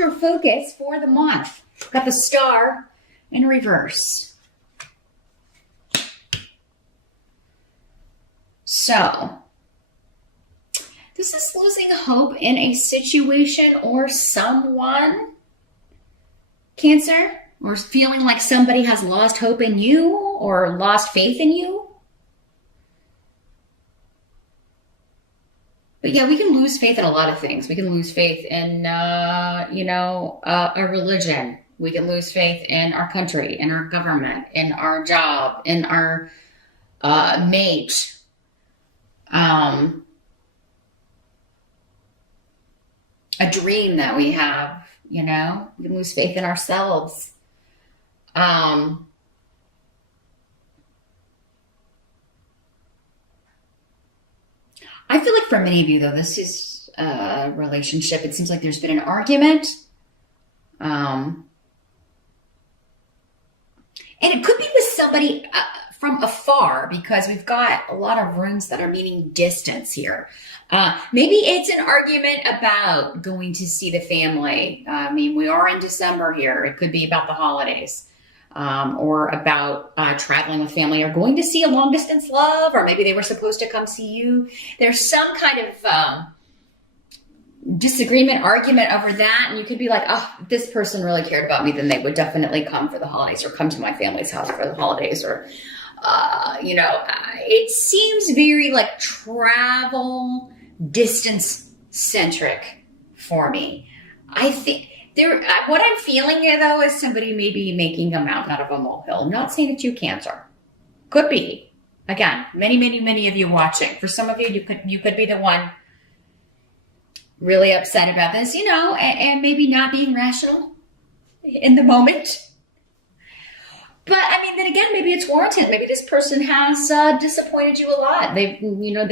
major focus for the month. Got the Star in reverse. So, this is losing hope in a situation or someone, Cancer, or feeling like somebody has lost hope in you or lost faith in you. But yeah, we can lose faith in a lot of things. We can lose faith in, a religion. We can lose faith in our country, in our government, in our job, in our mate. A dream that we have, we can lose faith in ourselves. I feel like for many of you, though, this is a relationship. It seems like there's been an argument. And it could be with somebody from afar, because we've got a lot of runes that are meaning distance here. Maybe it's an argument about going to see the family. I mean, we are in December here. It could be about the holidays. Or about traveling with family, or going to see a long distance love, or maybe they were supposed to come see you. There's some kind of disagreement, argument over that, and you could be like, oh, if this person really cared about me, then they would definitely come for the holidays, or come to my family's house for the holidays, or it seems very like travel, distance centric for me. I think what I'm feeling here, though, is somebody maybe making a mountain out of a molehill. I'm not saying it's you, Cancer. Could be. Again, many of you watching. For some of you, you could be the one really upset about this, and maybe not being rational in the moment. But I mean, then again, maybe it's warranted. Maybe this person has disappointed you a lot. They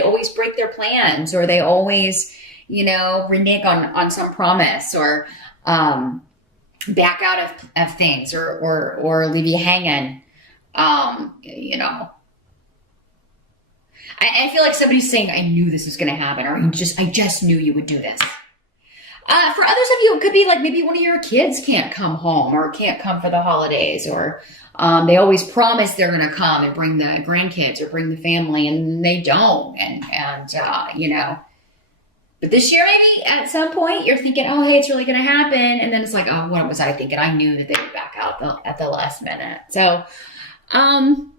always break their plans, or they always, renege on some promise, or back out of things, or leave you hanging. I feel like somebody's saying, I knew this was going to happen, or I just knew you would do this. For others of you, it could be like maybe one of your kids can't come home, or can't come for the holidays, or they always promise they're going to come and bring the grandkids or bring the family, and they don't. But this year, maybe at some point, you're thinking, oh, hey, it's really going to happen. And then it's like, oh, what was I thinking? I knew that they would back out at the last minute. So, I'm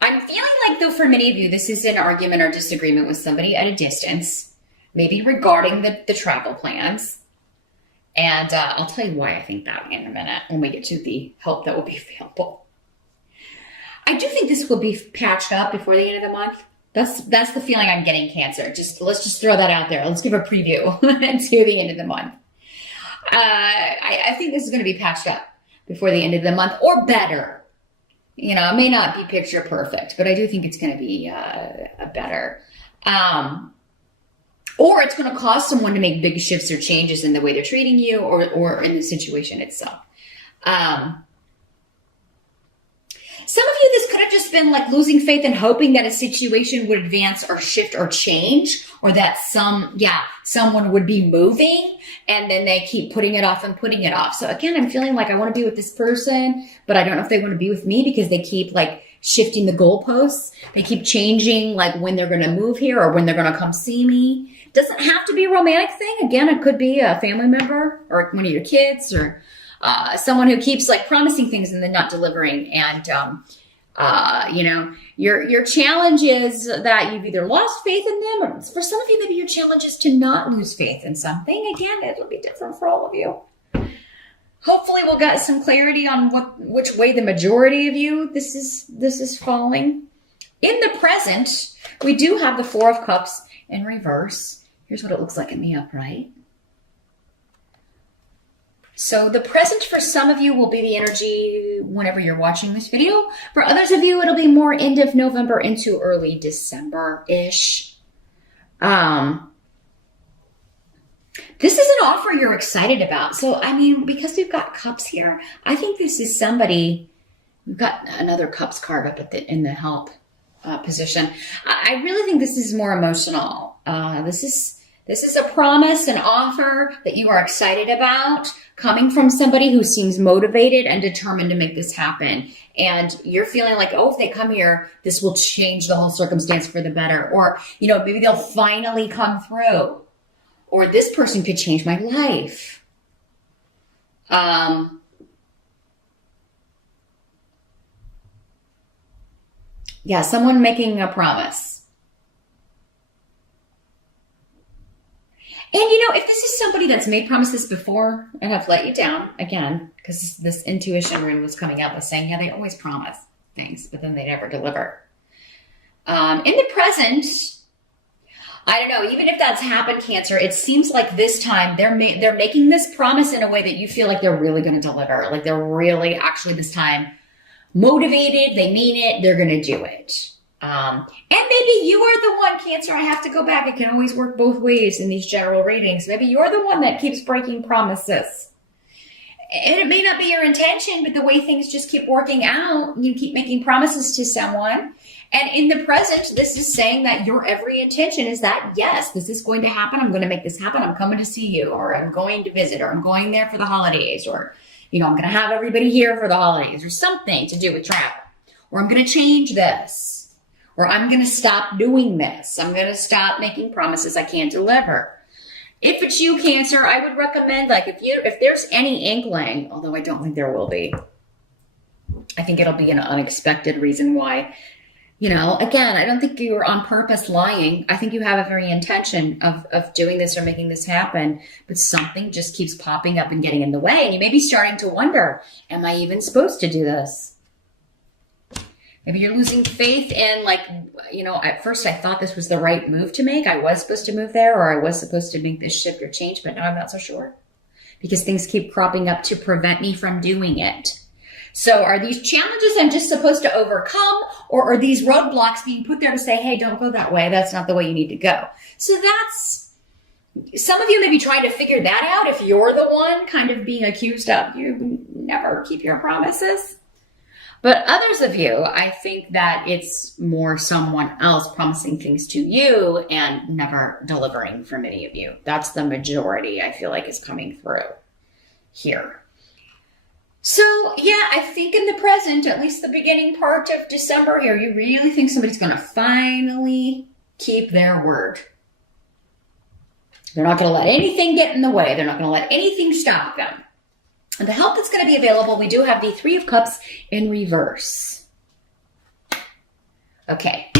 feeling like, though, for many of you, this is an argument or disagreement with somebody at a distance, maybe regarding the travel plans. And I'll tell you why I think that in a minute when we get to the help that will be available. I do think this will be patched up before the end of the month. That's the feeling I'm getting, Cancer. Let's just throw that out there. Let's give a preview to the end of the month. I think this is going to be patched up before the end of the month, or better. It may not be picture perfect, but I do think it's going to be better. Or it's going to cause someone to make big shifts or changes in the way they're treating you, or in the situation itself. Some of you, this could have just been like losing faith and hoping that a situation would advance or shift or change, or that someone would be moving, and then they keep putting it off and putting it off. So again, I'm feeling like I want to be with this person, but I don't know if they want to be with me, because they keep like shifting the goalposts. They keep changing like when they're going to move here, or when they're going to come see me. Doesn't have to be a romantic thing. Again, it could be a family member, or one of your kids, or someone who keeps like promising things and then not delivering. And, your challenge is that you've either lost faith in them, or for some of you, maybe your challenge is to not lose faith in something. Again, it'll be different for all of you. Hopefully we'll get some clarity on which way the majority of you this is falling. In the present, we do have the Four of Cups in reverse. Here's what it looks like in the upright. So the present for some of you will be the energy whenever you're watching this video. For others of you, it'll be more end of November into early December-ish. This is an offer you're excited about. So, I mean, because we've got cups here, I think this is somebody. We've got another cups card up in the help position. I really think this is more emotional. This is a promise, an offer that you are excited about, coming from somebody who seems motivated and determined to make this happen. And you're feeling like, oh, if they come here, this will change the whole circumstance for the better. Or, maybe they'll finally come through. Or this person could change my life. Yeah, someone making a promise. And if this is somebody that's made promises before and have let you down, again, because this intuition rune was coming out with saying, yeah, they always promise things, but then they never deliver. In the present, I don't know, even if that's happened, Cancer, it seems like this time they're making this promise in a way that you feel like they're really going to deliver. Like they're really actually this time motivated, they mean it, they're going to do it. And maybe you are the one, Cancer, I have to go back. It can always work both ways in these general readings. Maybe you're the one that keeps breaking promises. And it may not be your intention, but the way things just keep working out, you keep making promises to someone. And in the present, this is saying that your every intention is that, yes, this is going to happen. I'm going to make this happen. I'm coming to see you, or I'm going to visit, or I'm going there for the holidays, or, I'm going to have everybody here for the holidays, or something to do with travel, or I'm going to change this. Or I'm going to stop doing this. I'm going to stop making promises I can't deliver. If it's you, Cancer, I would recommend, if there's any inkling, although I don't think there will be, I think it'll be an unexpected reason why. Again, I don't think you're on purpose lying. I think you have a very intention of doing this or making this happen, but something just keeps popping up and getting in the way. And you may be starting to wonder, am I even supposed to do this? Maybe you're losing faith in, at first I thought this was the right move to make. I was supposed to move there, or I was supposed to make this shift or change, but now I'm not so sure because things keep cropping up to prevent me from doing it. So are these challenges I'm just supposed to overcome, or are these roadblocks being put there to say, hey, don't go that way. That's not the way you need to go. So some of you may be trying to figure that out if you're the one kind of being accused of you never keep your promises. But others of you, I think that it's more someone else promising things to you and never delivering for many of you. That's the majority, I feel like, is coming through here. So, yeah, I think in the present, at least the beginning part of December here, you really think somebody's going to finally keep their word. They're not going to let anything get in the way. They're not going to let anything stop them. And the help that's going to be available, we do have the Three of Cups in reverse. Okay.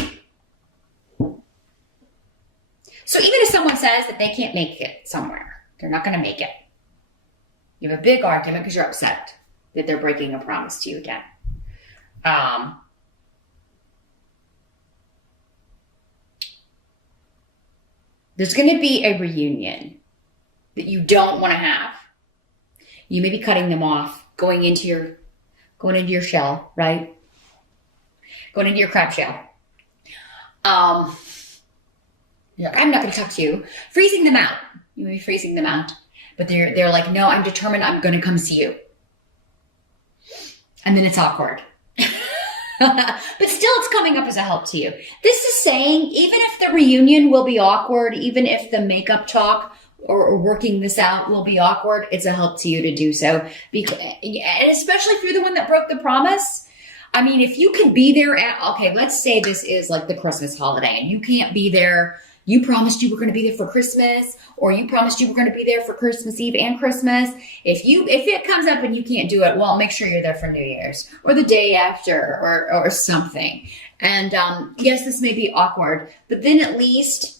So even if someone says that they can't make it somewhere, they're not going to make it. You have a big argument because you're upset that they're breaking a promise to you again. There's going to be a reunion that you don't want to have. You may be cutting them off, going into your shell, right? Going into your crab shell. Yeah, I'm not going to talk to you. Freezing them out. You may be freezing them out, but they're like, no, I'm determined. I'm going to come see you. And then it's awkward. But still, it's coming up as a help to you. This is saying, even if the reunion will be awkward, even if the makeup talk or working this out will be awkward, it's a help to you to do so. And especially if you're the one that broke the promise. I mean, if you could be there okay, let's say this is like the Christmas holiday and you can't be there. You promised you were going to be there for Christmas, or you promised you were going to be there for Christmas Eve and Christmas. If it comes up and you can't do it, well, make sure you're there for New Year's or the day after or something. And yes, this may be awkward, but then at least,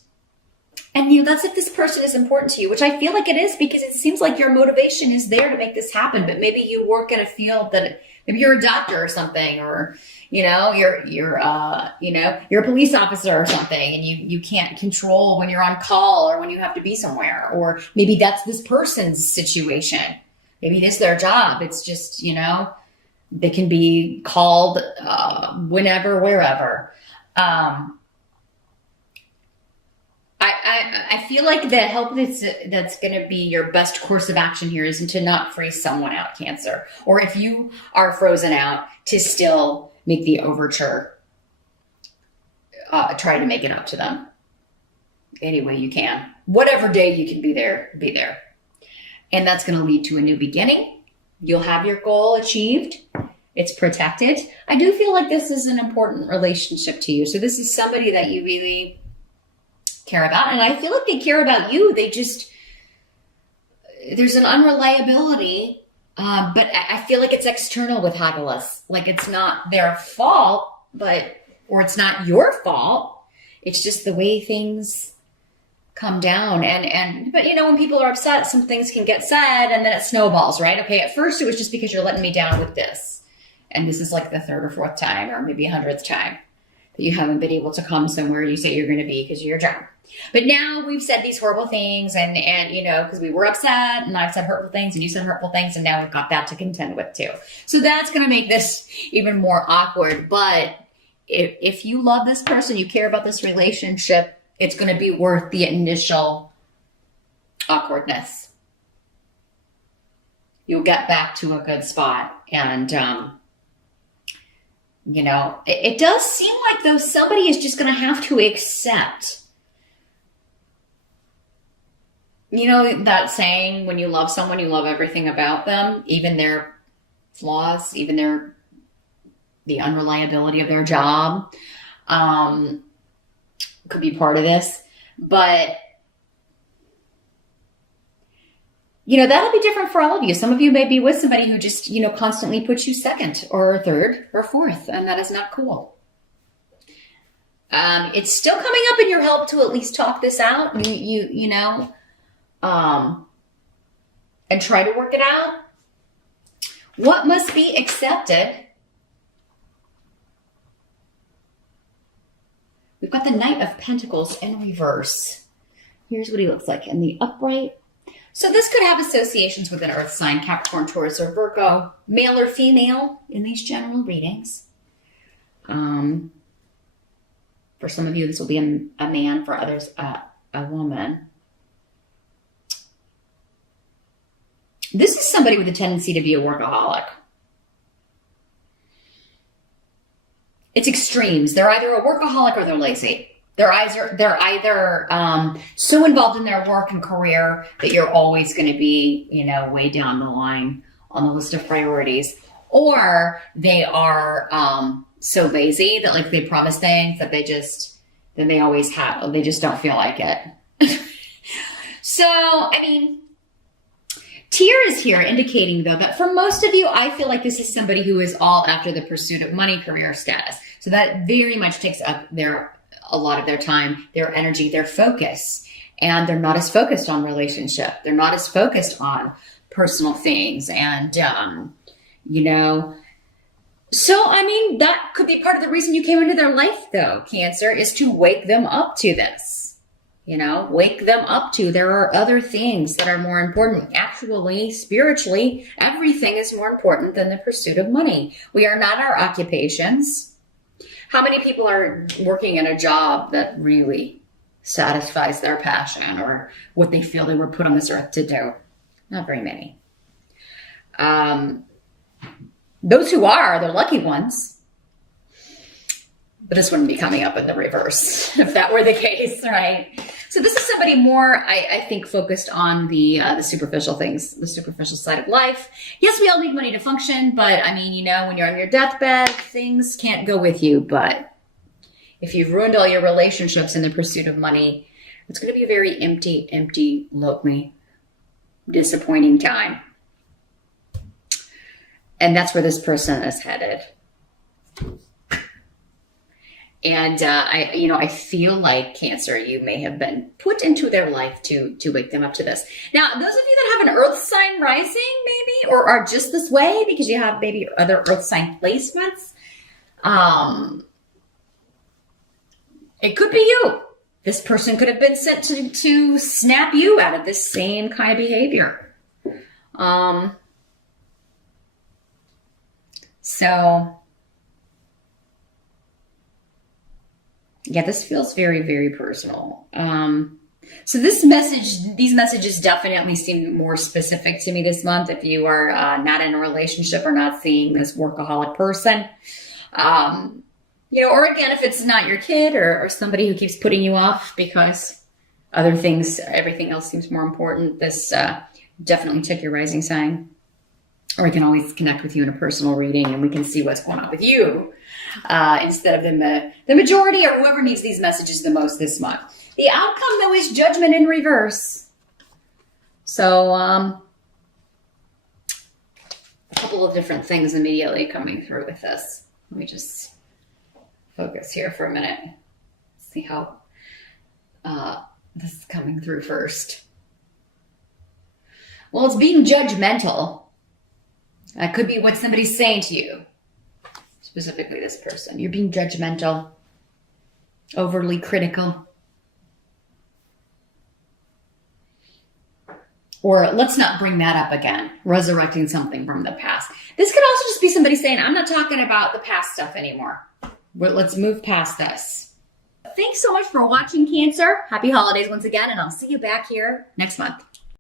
and that's if this person is important to you, which I feel like it is, because it seems like your motivation is there to make this happen. But maybe you work in a field that maybe you're a doctor or something, or you're a police officer or something, and you can't control when you're on call or when you have to be somewhere. Or maybe that's this person's situation. Maybe it is their job. It's just, they can be called whenever, wherever. I feel like the help that's going to be your best course of action here is to not freeze someone out, Cancer. Or if you are frozen out, to still make the overture, try to make it up to them. any way you can. Whatever day you can be there, be there. And that's going to lead to a new beginning. You'll have your goal achieved. It's protected. I do feel like this is an important relationship to you. So this is somebody that you really care about. And I feel like they care about you. They just, there's an unreliability, but I feel like it's external with Hagalaz. Like it's not their fault, or it's not your fault. It's just the way things come down. But you know, when people are upset, some things can get said and then it snowballs, right? Okay, at first it was just because you're letting me down with this. And this is like the third or fourth time, or maybe 100th time that you haven't been able to come somewhere you say you're going to be because of your job. But now we've said these horrible things and you know, because we were upset and I've said hurtful things and you said hurtful things, and now we've got that to contend with too. So that's going to make this even more awkward. But if you love this person, you care about this relationship, it's going to be worth the initial awkwardness. You'll get back to a good spot. And, you know, it does seem like though somebody is just going to have to accept, you know, that saying, when you love someone, you love everything about them, even their flaws, even the unreliability of their job, could be part of this. But, you know, that'll be different for all of you. Some of you may be with somebody who just, you know, constantly puts you second or third or fourth, and that is not cool. It's still coming up in your help to at least talk this out, you know, and try to work it out. What must be accepted? We've got the Knight of Pentacles in reverse. Here's what he looks like in the upright. So this could have associations with an earth sign, Capricorn, Taurus, or Virgo, male or female in these general readings. For some of you, this will be a man. For others, a woman. This is somebody with a tendency to be a workaholic. It's extremes. They're either a workaholic or they're lazy. They're either so involved in their work and career that you're always going to be, you know, way down the line on the list of priorities, or they are so lazy that like they promise things that they just don't feel like it. So, I mean, Tyr is here indicating, though, that for most of you, I feel like this is somebody who is all after the pursuit of money, career, status. So that very much takes up a lot of their time, their energy, their focus. And they're not as focused on relationship. They're not as focused on personal things. And, you know, so, I mean, that could be part of the reason you came into their life, though, Cancer, is to wake them up to this. You know, wake them up to there are other things that are more important. Actually, spiritually, everything is more important than the pursuit of money. We are not our occupations. How many people are working in a job that really satisfies their passion or what they feel they were put on this earth to do? Not very many. Those who are the lucky ones. But this wouldn't be coming up in the reverse if that were the case, right? So this is somebody more, I think, focused on the superficial things, the superficial side of life. Yes, we all need money to function, but I mean, you know, when you're on your deathbed, things can't go with you. But if you've ruined all your relationships in the pursuit of money, it's going to be a very empty, lonely, disappointing time. And that's where this person is headed. And I feel like, Cancer, you may have been put into their life to wake them up to this. Now, those of you that have an earth sign rising, maybe, or are just this way because you have maybe other earth sign placements, it could be you. This person could have been sent to snap you out of this same kind of behavior. So yeah, this feels very, very personal. So these messages definitely seem more specific to me this month. If you are not in a relationship or not seeing this workaholic person, or again, if it's not your kid or somebody who keeps putting you off because other things, everything else seems more important. This definitely check your rising sign. Or we can always connect with you in a personal reading and we can see what's going on with you instead of the majority or whoever needs these messages the most this month. The outcome, though, is Judgment in reverse. So, a couple of different things immediately coming through with this. Let me just focus here for a minute. See how this is coming through first. Well, it's being judgmental. That could be what somebody's saying to you. Specifically this person. You're being judgmental. Overly critical. Or let's not bring that up again. Resurrecting something from the past. This could also just be somebody saying, I'm not talking about the past stuff anymore. Let's move past this. Thanks so much for watching, Cancer. Happy holidays once again, and I'll see you back here next month.